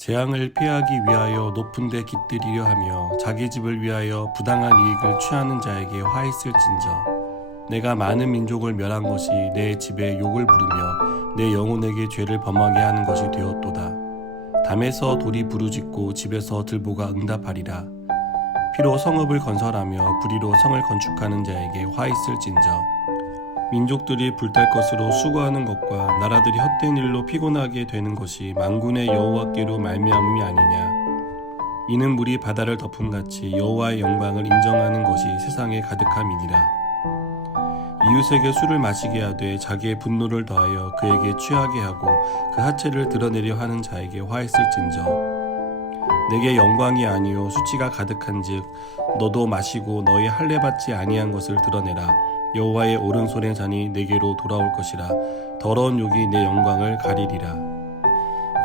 재앙을 피하기 위하여 높은 데 깃들이려 하며 자기 집을 위하여 부당한 이익을 취하는 자에게 화 있을진저. 내가 많은 민족을 멸한 것이 내 집에 욕을 부르며 내 영혼에게 죄를 범하게 하는 것이 되었도다. 담에서 돌이 부르짖고 집에서 들보가 응답하리라. 피로 성읍을 건설하며 불의로 성을 건축하는 자에게 화 있을진저. 민족들이 불탈 것으로 수고하는 것과 나라들이 헛된 일로 피곤하게 되는 것이 만군의 여호와께로 말미암음이 아니냐. 이는 물이 바다를 덮음같이 여호와의 영광을 인정하는 것이 세상에 가득함이니라. 이웃에게 술을 마시게 하되 자기의 분노를 더하여 그에게 취하게 하고 그 하체를 드러내려 하는 자에게 화 있을진저. 내게 영광이 아니요 수치가 가득한즉 너도 마시고 너의 할례 받지 아니한 것을 드러내라. 여호와의 오른손의 잔이 내게로 돌아올 것이라. 더러운 욕이 내 영광을 가리리라.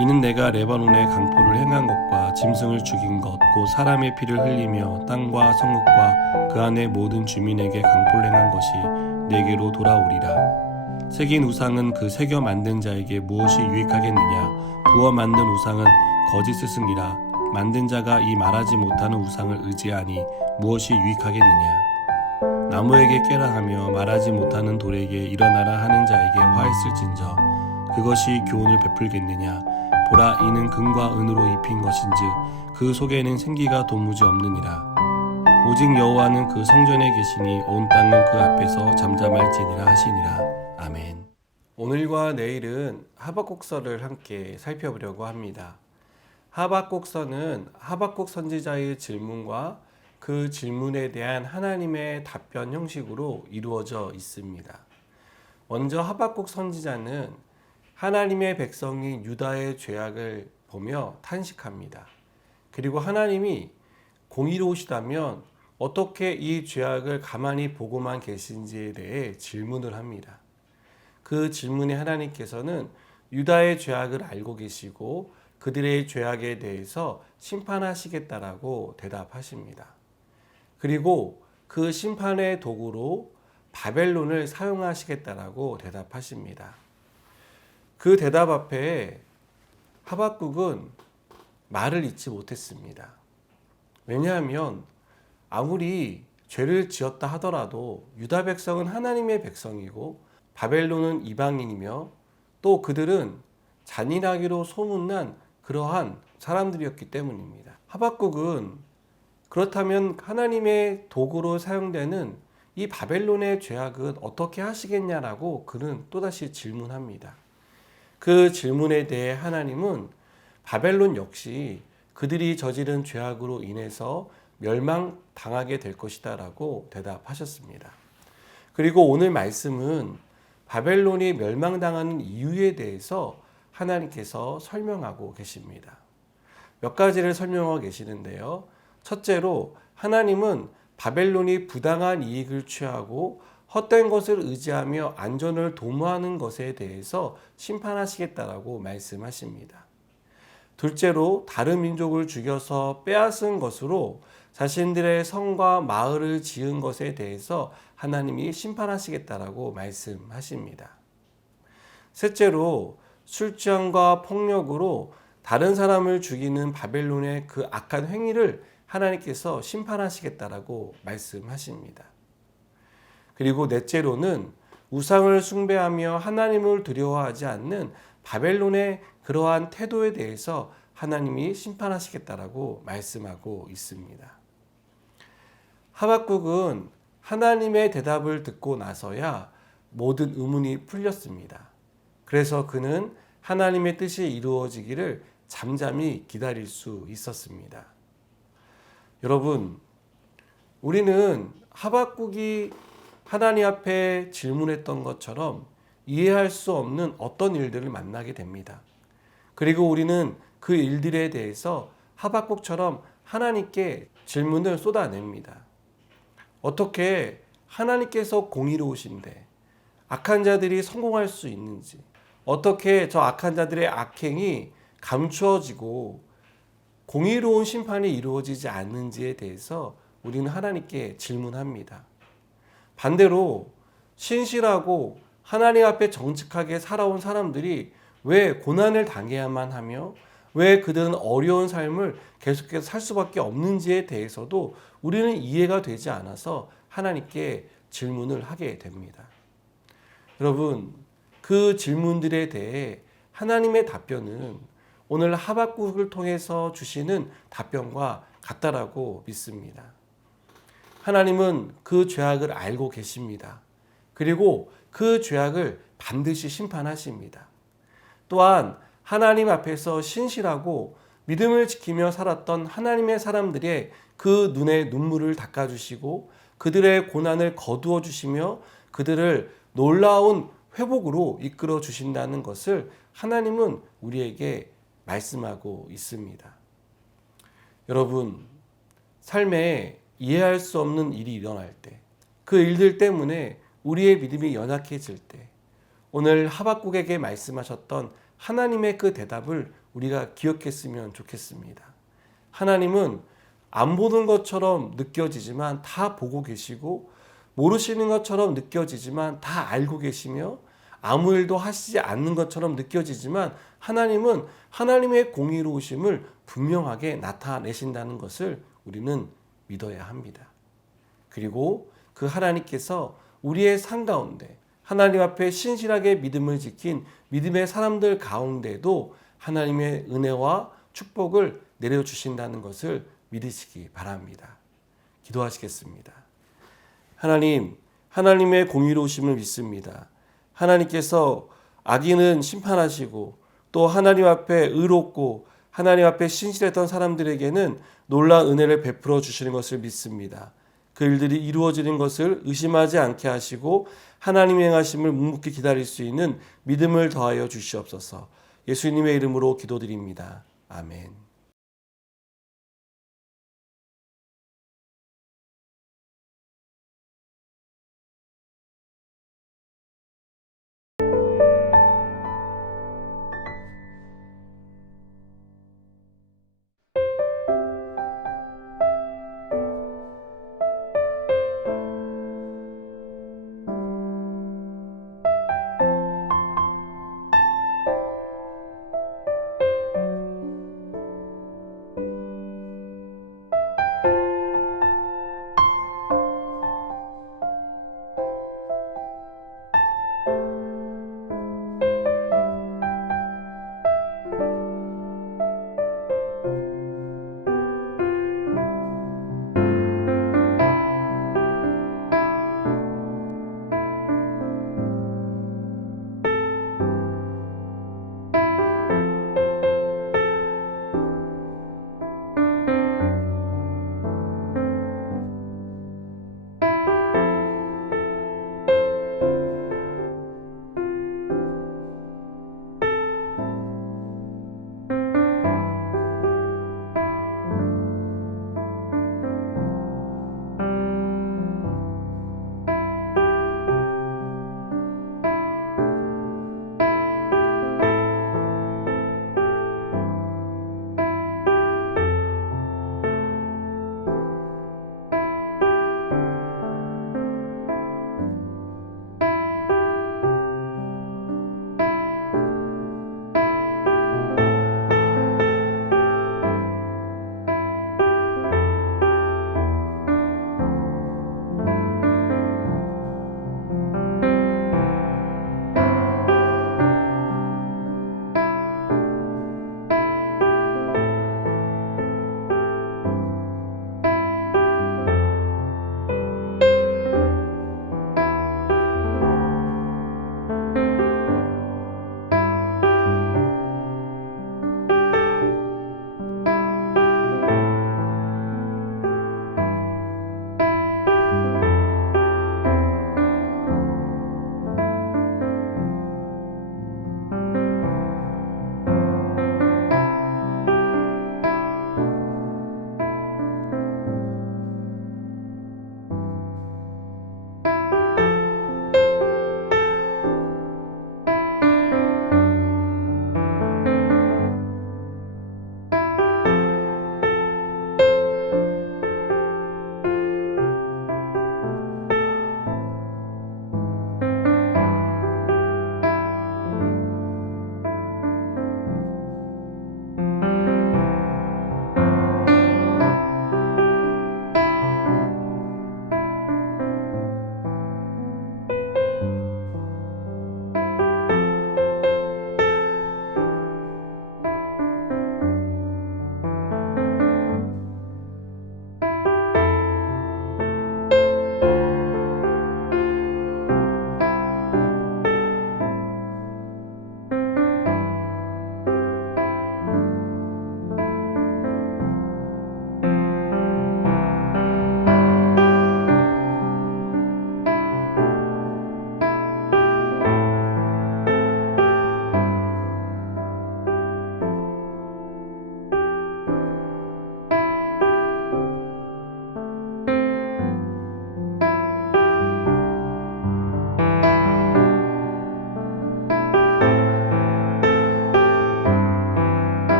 이는 내가 레바논의 강포를 행한 것과 짐승을 죽인 것 곧 사람의 피를 흘리며 땅과 성읍과 그 안의 모든 주민에게 강포를 행한 것이 내게로 돌아오리라. 새긴 우상은 그 새겨 만든 자에게 무엇이 유익하겠느냐. 부어 만든 우상은 거짓 스승이라. 만든 자가 이 말하지 못하는 우상을 의지하니 무엇이 유익하겠느냐. 나무에게 깨라 하며 말하지 못하는 돌에게 일어나라 하는 자에게 화 있을진저. 그것이 교훈을 베풀겠느냐. 보라, 이는 금과 은으로 입힌 것인즉 그 속에는 생기가 도무지 없느니라. 오직 여호와는 그 성전에 계시니 온 땅은 그 앞에서 잠잠할지니라 하시니라. 아멘. 오늘과 내일은 하박국서를 함께 살펴보려고 합니다. 하박국서는 하박국 선지자의 질문과 그 질문에 대한 하나님의 답변 형식으로 이루어져 있습니다. 먼저 하박국 선지자는 하나님의 백성인 유다의 죄악을 보며 탄식합니다. 그리고 하나님이 공의로우시다면 어떻게 이 죄악을 가만히 보고만 계신지에 대해 질문을 합니다. 그 질문에 하나님께서는 유다의 죄악을 알고 계시고 그들의 죄악에 대해서 심판하시겠다라고 대답하십니다. 그리고 그 심판의 도구로 바벨론을 사용하시겠다라고 대답하십니다. 그 대답 앞에 하박국은 말을 잇지 못했습니다. 왜냐하면 아무리 죄를 지었다 하더라도 유다 백성은 하나님의 백성이고 바벨론은 이방인이며 또 그들은 잔인하기로 소문난 그러한 사람들이었기 때문입니다. 하박국은 그렇다면 하나님의 도구로 사용되는 이 바벨론의 죄악은 어떻게 하시겠냐라고 그는 또다시 질문합니다. 그 질문에 대해 하나님은 바벨론 역시 그들이 저지른 죄악으로 인해서 멸망당하게 될 것이다 라고 대답하셨습니다. 그리고 오늘 말씀은 바벨론이 멸망당하는 이유에 대해서 하나님께서 설명하고 계십니다. 몇 가지를 설명하고 계시는데요. 첫째로 하나님은 바벨론이 부당한 이익을 취하고 헛된 것을 의지하며 안전을 도모하는 것에 대해서 심판하시겠다라고 말씀하십니다. 둘째로 다른 민족을 죽여서 빼앗은 것으로 자신들의 성과 마을을 지은 것에 대해서 하나님이 심판하시겠다라고 말씀하십니다. 셋째로 술취함과 폭력으로 다른 사람을 죽이는 바벨론의 그 악한 행위를 하나님께서 심판하시겠다라고 말씀하십니다. 그리고 넷째로는 우상을 숭배하며 하나님을 두려워하지 않는 바벨론의 그러한 태도에 대해서 하나님이 심판하시겠다라고 말씀하고 있습니다. 하박국은 하나님의 대답을 듣고 나서야 모든 의문이 풀렸습니다. 그래서 그는 하나님의 뜻이 이루어지기를 잠잠히 기다릴 수 있었습니다. 여러분, 우리는 하박국이 하나님 앞에 질문했던 것처럼 이해할 수 없는 어떤 일들을 만나게 됩니다. 그리고 우리는 그 일들에 대해서 하박국처럼 하나님께 질문을 쏟아냅니다. 어떻게 하나님께서 공의로우신데 악한 자들이 성공할 수 있는지, 어떻게 저 악한 자들의 악행이 감추어지고 공의로운 심판이 이루어지지 않는지에 대해서 우리는 하나님께 질문합니다. 반대로 신실하고 하나님 앞에 정직하게 살아온 사람들이 왜 고난을 당해야만 하며 왜 그들은 어려운 삶을 계속해서 살 수밖에 없는지에 대해서도 우리는 이해가 되지 않아서 하나님께 질문을 하게 됩니다. 여러분, 그 질문들에 대해 하나님의 답변은 오늘 하박국을 통해서 주시는 답변과 같다라고 믿습니다. 하나님은 그 죄악을 알고 계십니다. 그리고 그 죄악을 반드시 심판하십니다. 또한 하나님 앞에서 신실하고 믿음을 지키며 살았던 하나님의 사람들의 그 눈에 눈물을 닦아주시고 그들의 고난을 거두어 주시며 그들을 놀라운 회복으로 이끌어 주신다는 것을 하나님은 우리에게 말씀하고 있습니다. 여러분, 삶에 이해할 수 없는 일이 일어날 때, 그 일들 때문에 우리의 믿음이 연약해질 때, 오늘 하박국에게 말씀하셨던 하나님의 그 대답을 우리가 기억했으면 좋겠습니다. 하나님은 안 보는 것처럼 느껴지지만 다 보고 계시고, 모르시는 것처럼 느껴지지만 다 알고 계시며, 아무 일도 하시지 않는 것처럼 느껴지지만 하나님은 하나님의 공의로우심을 분명하게 나타내신다는 것을 우리는 믿어야 합니다. 그리고 그 하나님께서 우리의 삶 가운데 하나님 앞에 신실하게 믿음을 지킨 믿음의 사람들 가운데도 하나님의 은혜와 축복을 내려주신다는 것을 믿으시기 바랍니다. 기도하시겠습니다. 하나님, 하나님의 공의로우심을 믿습니다. 하나님께서 악인은 심판하시고 또 하나님 앞에 의롭고 하나님 앞에 신실했던 사람들에게는 놀라운 은혜를 베풀어 주시는 것을 믿습니다. 그 일들이 이루어지는 것을 의심하지 않게 하시고 하나님의 행하심을 묵묵히 기다릴 수 있는 믿음을 더하여 주시옵소서. 예수님의 이름으로 기도드립니다. 아멘.